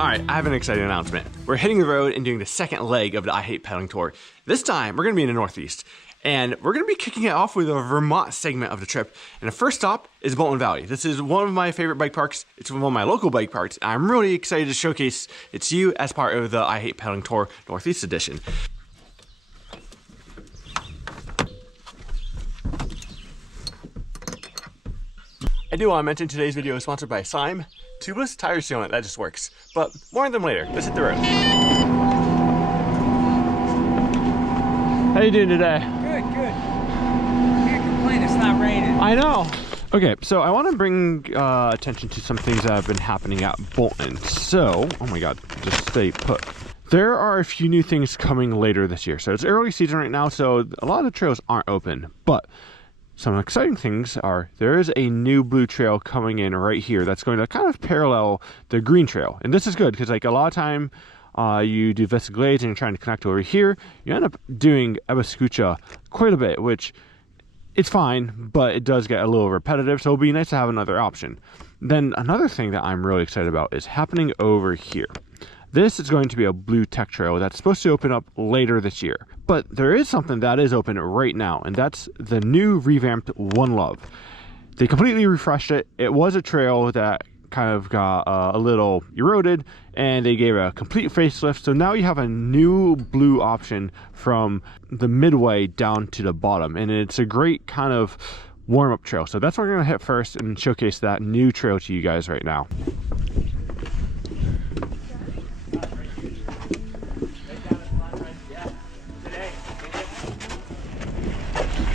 Alright, I have an exciting announcement. We're hitting the road and doing the second leg of the I Hate Pedaling tour. This time, we're going to be in the Northeast. And we're going to be kicking it off with a Vermont segment of the trip. And the first stop is Bolton Valley. This is one of my favorite bike parks. It's one of my local bike parks. And I'm really excited to showcase it to you as part of the I Hate Pedaling Tour Northeast Edition. I do want to mention today's video is sponsored by Sime Tubeless Tire Sealant. That just works. But more on them later. Let's hit the road. How you doing today? Good, good. Can't complain, it's not raining. I know. Okay, so I want to bring attention to some things that have been happening at Bolton. So, oh my god, just stay put. There are a few new things coming later this year. So it's early season right now, so a lot of the trails aren't open. But some exciting things are, there is a new blue trail coming in right here that's going to kind of parallel the green trail. And this is good because like a lot of time you do Vista Glades and you're trying to connect over here, you end up doing Ebascucha quite a bit, which it's fine, but it does get a little repetitive, so it'll be nice to have another option. Then another thing that I'm really excited about is happening over here. This is going to be a blue tech trail that's supposed to open up later this year. But there is something that is open right now, and that's the new revamped One Love. They completely refreshed it. It was a trail that kind of got a little eroded, and they gave a complete facelift. So now you have a new blue option from the midway down to the bottom, and it's a great kind of warm-up trail. So that's what we're gonna hit first and showcase that new trail to you guys right now.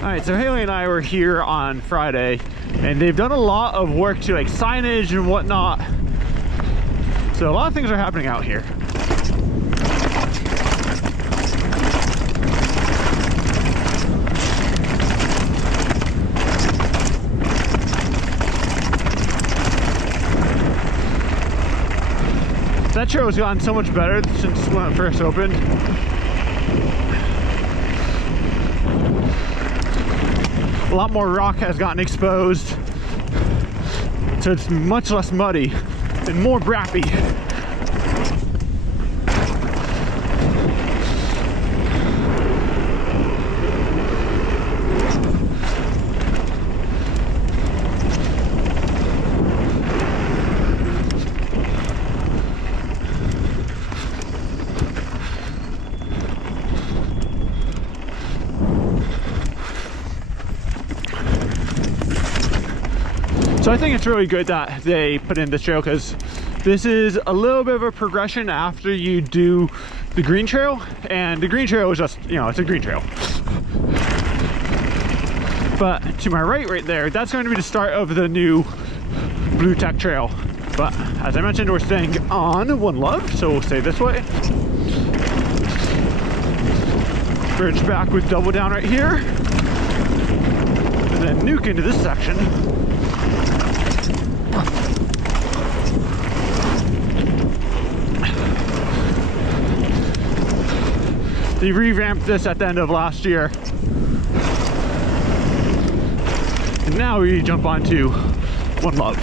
Alright, so Haley and I were here on Friday, and they've done a lot of work to like signage and whatnot. So a lot of things are happening out here. That trail has gotten so much better since when it first opened. A lot more rock has gotten exposed, so it's much less muddy and more brappy. So I think it's really good that they put in this trail because this is a little bit of a progression after you do the green trail, and the green trail is just, you know, it's a green trail. But to my right there, that's going to be the start of the new blue tech trail. But as I mentioned, we're staying on One Love, so we'll stay this way. Bridge back with double down right here, and then nuke into this section. They revamped this at the end of last year. And now we jump onto One Love.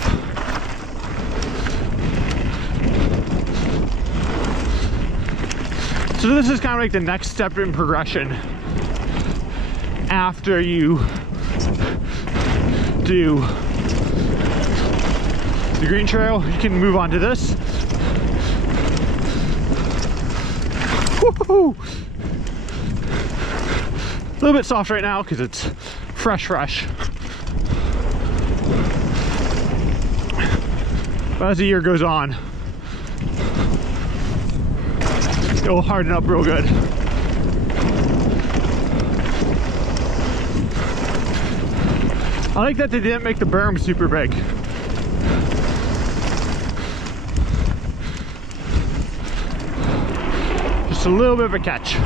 So this is kind of like the next step in progression. After you do the green trail, you can move on to this. Woohoo! A little bit soft right now because it's fresh. But as the year goes on, it will harden up real good. I like that they didn't make the berm super big. Just a little bit of a catch.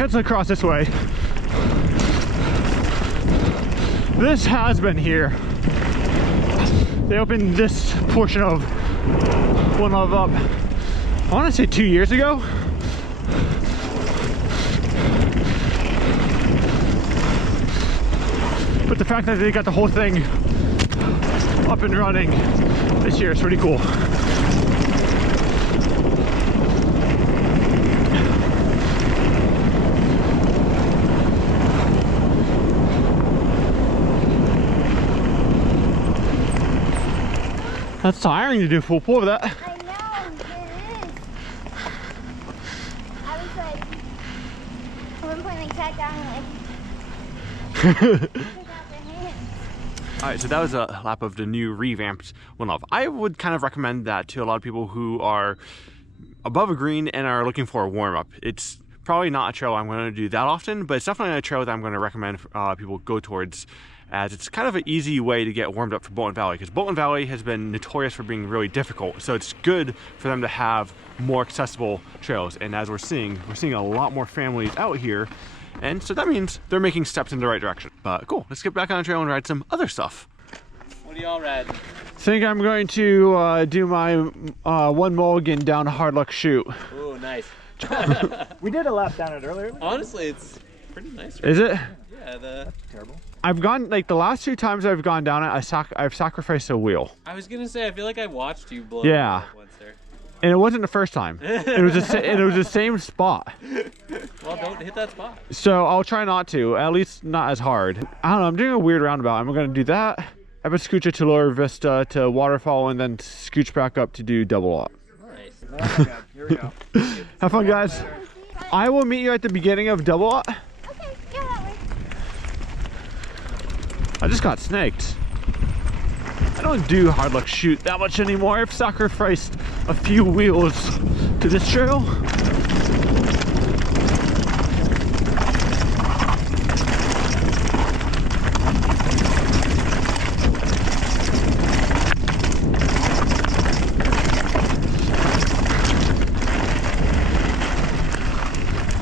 Cuts across this way. This has been here. They opened this portion of one of up, I want to say 2 years ago. But the fact that they got the whole thing up and running this year is pretty cool. That's tiring to do full pull of that. I know, it is. I was like, at one point like sat down and like, took out their hands. Alright, so that was a lap of the new revamped One Love. I would kind of recommend that to a lot of people who are above a green and are looking for a warm-up. It's probably not a trail I'm going to do that often, but it's definitely a trail that I'm going to recommend people go towards, as it's kind of an easy way to get warmed up for Bolton Valley, because Bolton Valley has been notorious for being really difficult. So it's good for them to have more accessible trails. And as we're seeing a lot more families out here. And so that means they're making steps in the right direction. But cool, let's get back on the trail and ride some other stuff. What do y'all ride? I think I'm going to do my one mulligan down a hard luck chute. Ooh, nice. We did a lap down it earlier. Honestly, it's pretty nice. Is it? Yeah, That's terrible. I've gone, like the last 2 times I've gone down it, I've sacrificed a wheel. I was gonna say, I feel like I watched you blow Yeah. up once there. And it wasn't the first time. It was the same spot. Well, don't hit that spot. So I'll try not to, at least not as hard. I don't know, I'm doing a weird roundabout. I'm gonna do that. I'm gonna scooch it to Lower Vista to Waterfall and then scooch back up to do double up. Nice. Oh my god, here we go. Have fun, guys. I will meet you at the beginning of double up. Okay, yeah, that way. I just got snaked. I don't do hard luck shoot that much anymore. I've sacrificed a few wheels to this trail.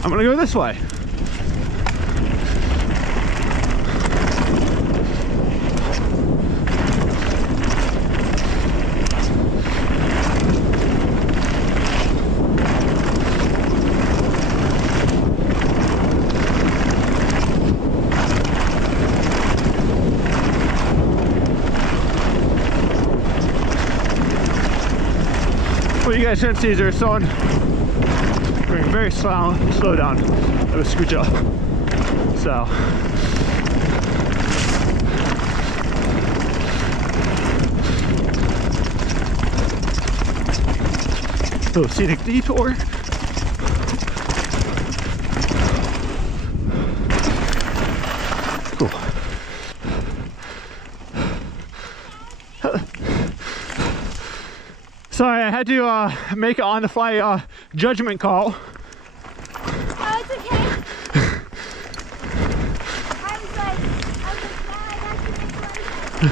I'm gonna go this way. What you guys shouldn't see is there's someone going very slow down. It was scooch up. So little scenic detour. Cool. Sorry, I had to make an on-the-fly judgment call. Oh, it's okay. I was like, wow, that's a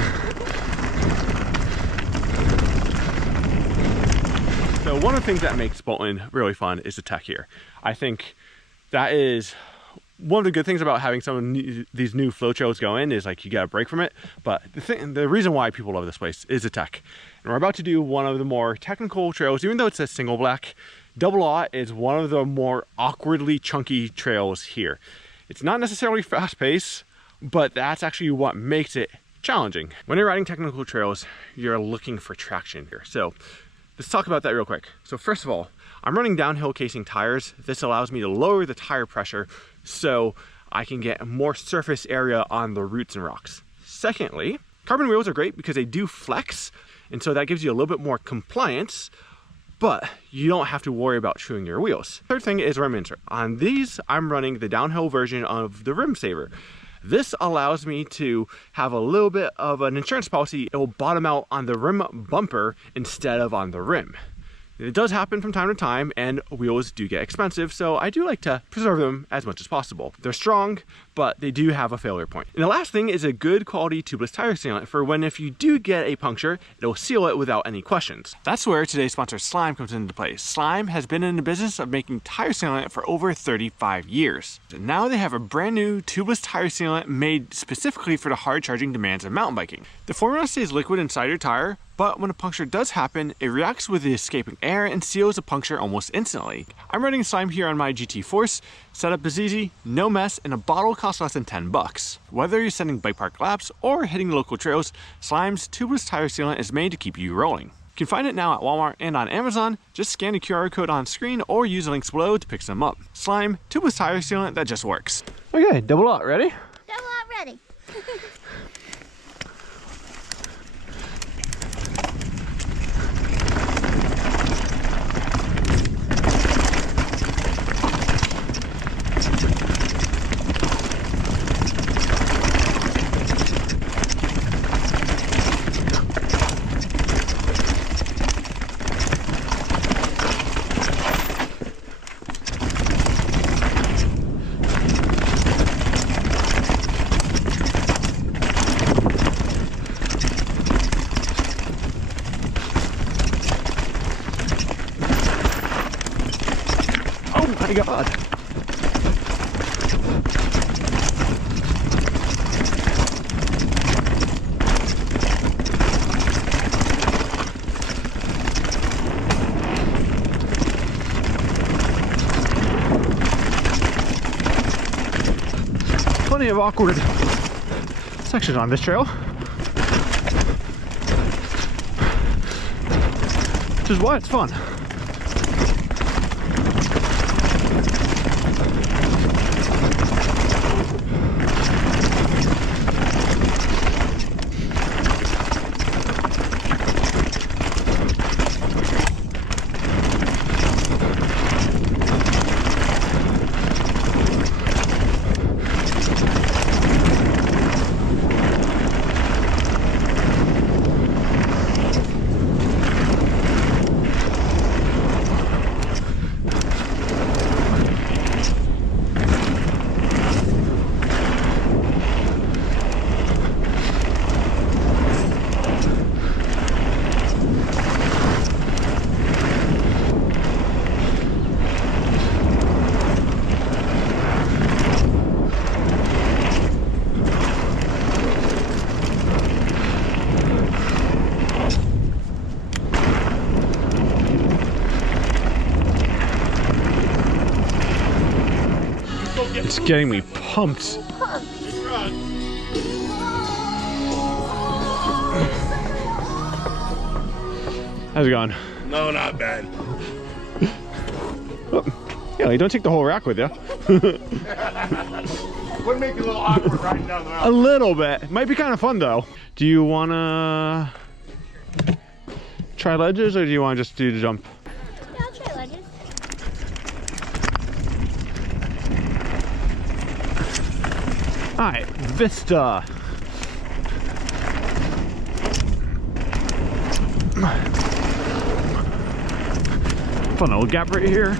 So one of the things that makes Bolton really fun is the tech here. I think that is one of the good things about having some of these new flow trails going is like you get a break from it. But the reason why people love this place is the tech. And we're about to do one of the more technical trails, even though it's a single black. Double Aught is one of the more awkwardly chunky trails here. It's not necessarily fast paced, but that's actually what makes it challenging. When you're riding technical trails, you're looking for traction here. So let's talk about that real quick. So first of all, I'm running downhill casing tires. This allows me to lower the tire pressure so I can get more surface area on the roots and rocks. Secondly, carbon wheels are great because they do flex, and so that gives you a little bit more compliance, but you don't have to worry about chewing your wheels. Third thing is rim insert. On these, I'm running the downhill version of the Rim Saver. This allows me to have a little bit of an insurance policy. It will bottom out on the rim bumper instead of on the rim. It does happen from time to time, and wheels do get expensive, so I do like to preserve them as much as possible. They're strong, but they do have a failure point. And the last thing is a good quality tubeless tire sealant for when if you do get a puncture, it'll seal it without any questions. That's where today's sponsor Slime comes into play. Slime has been in the business of making tire sealant for over 35 years. And now they have a brand new tubeless tire sealant made specifically for the hard charging demands of mountain biking. The formula stays liquid inside your tire, but when a puncture does happen, it reacts with the escaping air and seals a puncture almost instantly. I'm running Slime here on my GT Force. Setup is easy, no mess, and a bottle costs less than 10 bucks. Whether you're sending bike park laps or hitting local trails, Slime's tubeless tire sealant is made to keep you rolling. You can find it now at Walmart and on Amazon. Just scan the QR code on screen or use the links below to pick some up. Slime, tubeless tire sealant that just works. Okay, double up, ready? Double up, ready. Oh my God. Plenty of awkward sections on this trail, which is why it's fun. It's getting me pumped. How's it going? No, not bad. Oh, yeah, you don't take the whole rack with you. Would make it a little awkward riding down the A mountain. little bit. Might be kind of fun though. Do you want to try ledges or do you want to just do the jump? Yeah, I'll try ledges. All right, Vista. Fun little gap right here.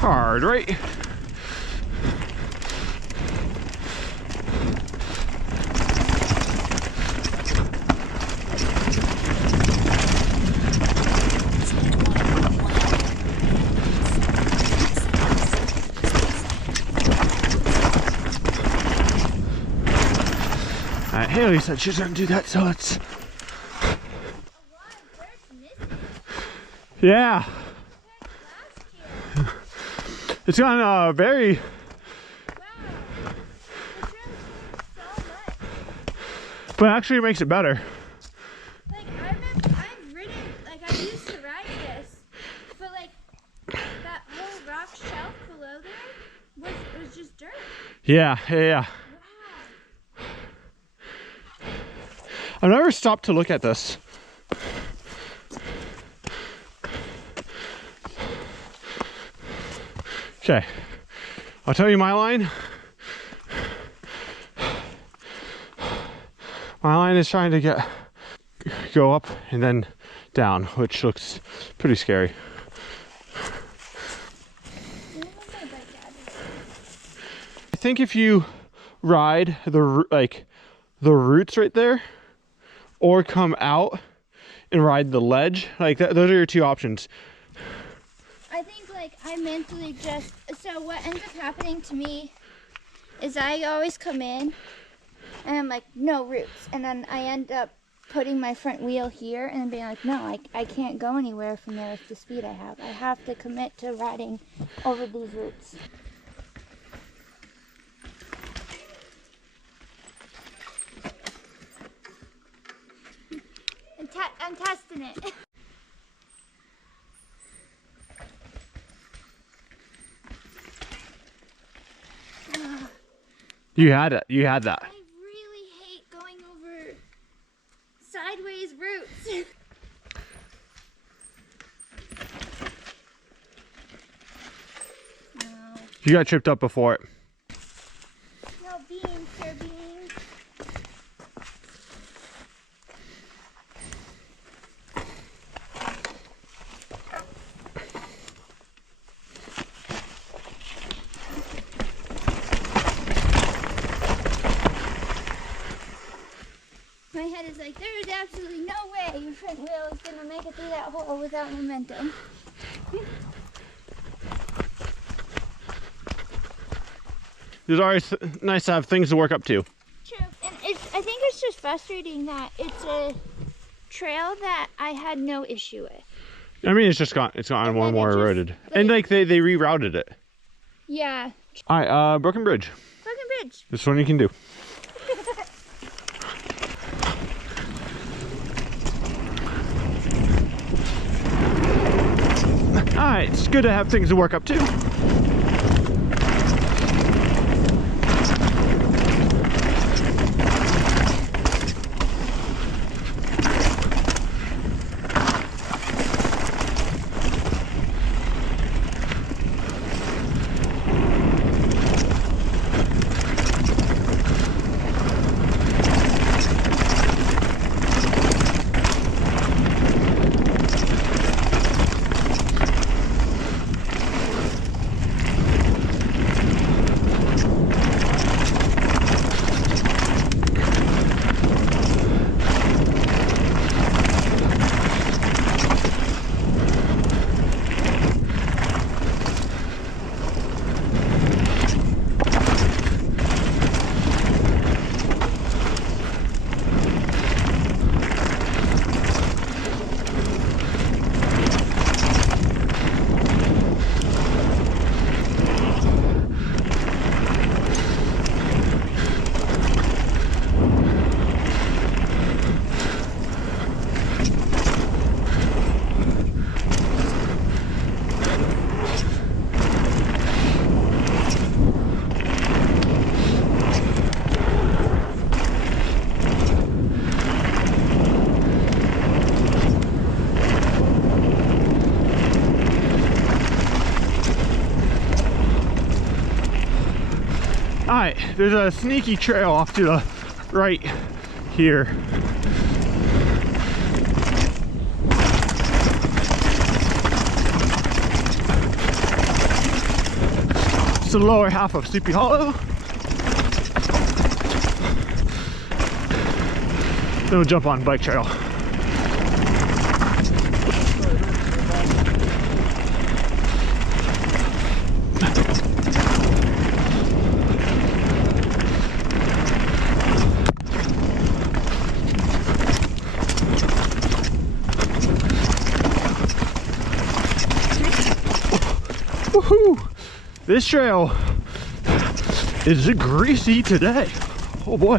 Hard, right? Haley said she's gonna do that, so it's yeah. It's gone very But actually it makes it better. Like, I remember I've ridden, like, I used to ride this, but like, that whole rock shelf below there was just dirt. Yeah. Wow. I've never stopped to look at this. Okay, I'll tell you my line. My line is trying to go up and then down, which looks pretty scary. I think if you ride the roots right there, or come out and ride the ledge, like that, those are your two options. I think like I mentally just, so what ends up happening to me is I always come in and I'm like, no roots, and then I end up putting my front wheel here and then being like, no, I can't go anywhere from there with the speed I have. I have to commit to riding over these roots. I'm testing it. You had it. You had that. I really hate going over sideways roots. No. You got tripped up before it. No beans, sir, beans. My head is like, there is absolutely no way your front wheel is going to make it through that hole without momentum. It's always nice to have things to work up to. True. And I think it's just frustrating that it's a trail that I had no issue with. I mean, it's gotten more and more eroded. And like they rerouted it. Yeah. All right, Broken Bridge. Broken Bridge. This one you can do. Alright, it's good to have things to work up to. Alright, there's a sneaky trail off to the right here. It's the lower half of Sleepy Hollow. Then we'll jump on bike trail. Woohoo! This trail is greasy today. Oh boy.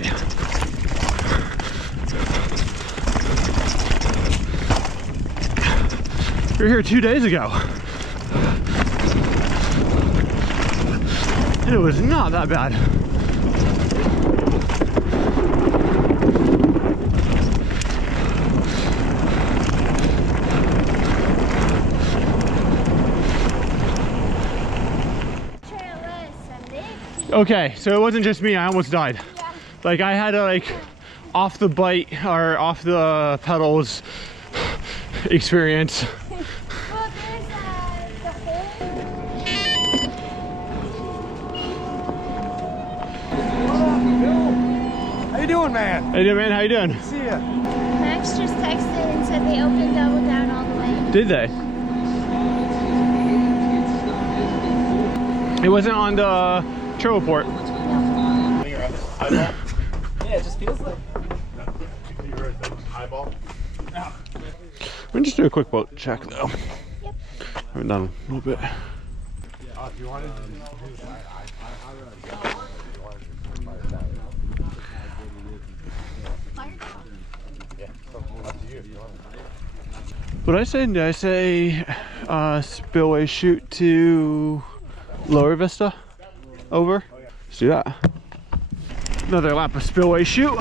We were here 2 days ago. And it was not that bad. Okay, so it wasn't just me, I almost died. Yeah. Like I had to like off the bike or off the pedals experience. Well, there's the hole. How you doing, man? Hey man, how you doing? See ya. Max just texted and said they opened Double Down all the way. Did they? It wasn't on the trail report. Yeah, it just feels like. Eyeball. Let me just do a quick boat check though. Yep. I haven't done a little bit. If you wanted to do What did I say spillway shoot to Lower Vista? Over? Let's do that. Another lap of spillway shoot.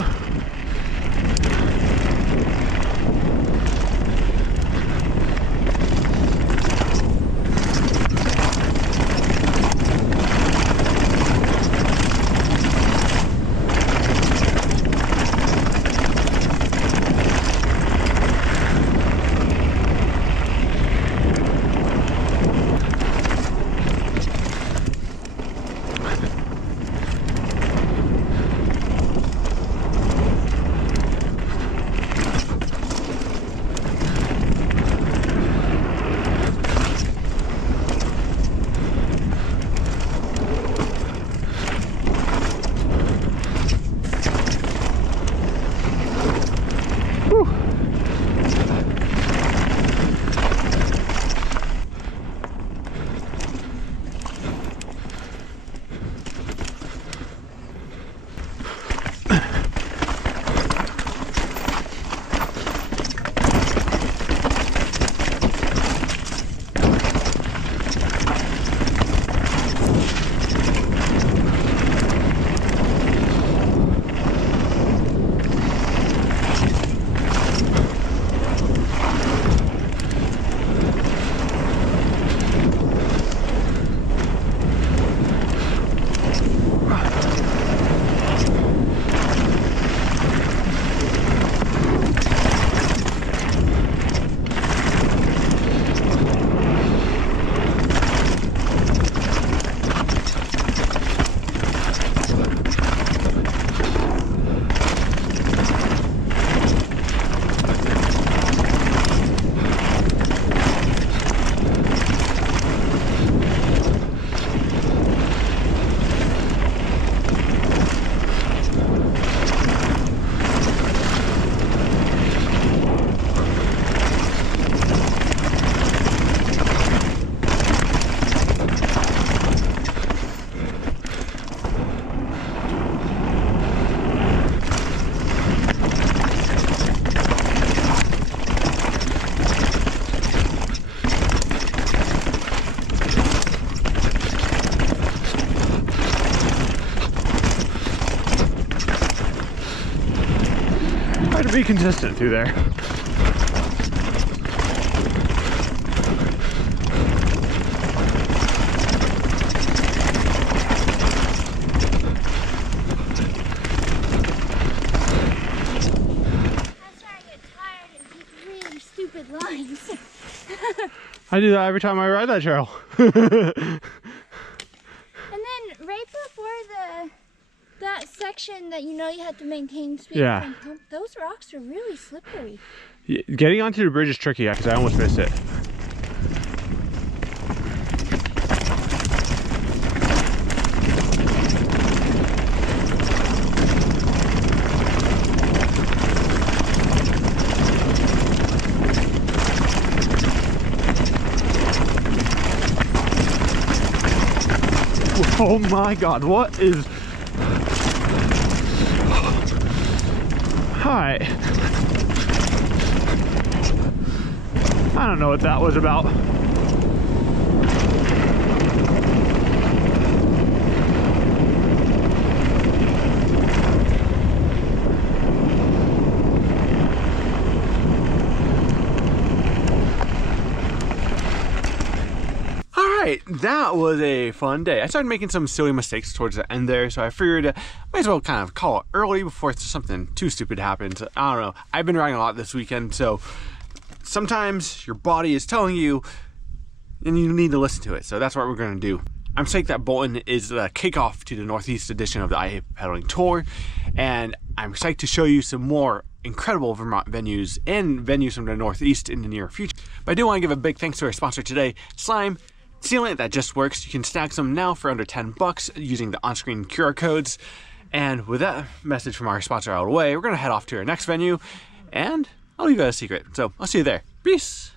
To be consistent through there. Lines. I do that every time I ride that trail. And then right before that section that you had to maintain speed, Yeah. those rocks are really slippery. Yeah, getting onto the bridge is tricky because I almost missed it. Oh my god, what is... Hi. I don't know what that was about. Alright, that was a fun day. I started making some silly mistakes towards the end there, so I figured might as well kind of call it early before something too stupid happens. I don't know. I've been riding a lot this weekend, so sometimes your body is telling you and you need to listen to it. So that's what we're going to do. I'm psyched that Bolton is the kickoff to the Northeast edition of the iHatePedaling Tour, and I'm psyched to show you some more incredible Vermont venues and venues from the Northeast in the near future. But I do want to give a big thanks to our sponsor today, Slime Sealant that just works. You can snag some now for under 10 bucks using the on-screen QR codes. And with that message from our sponsor out of the way, we're going to head off to our next venue, and I'll leave you a secret. So I'll see you there. Peace.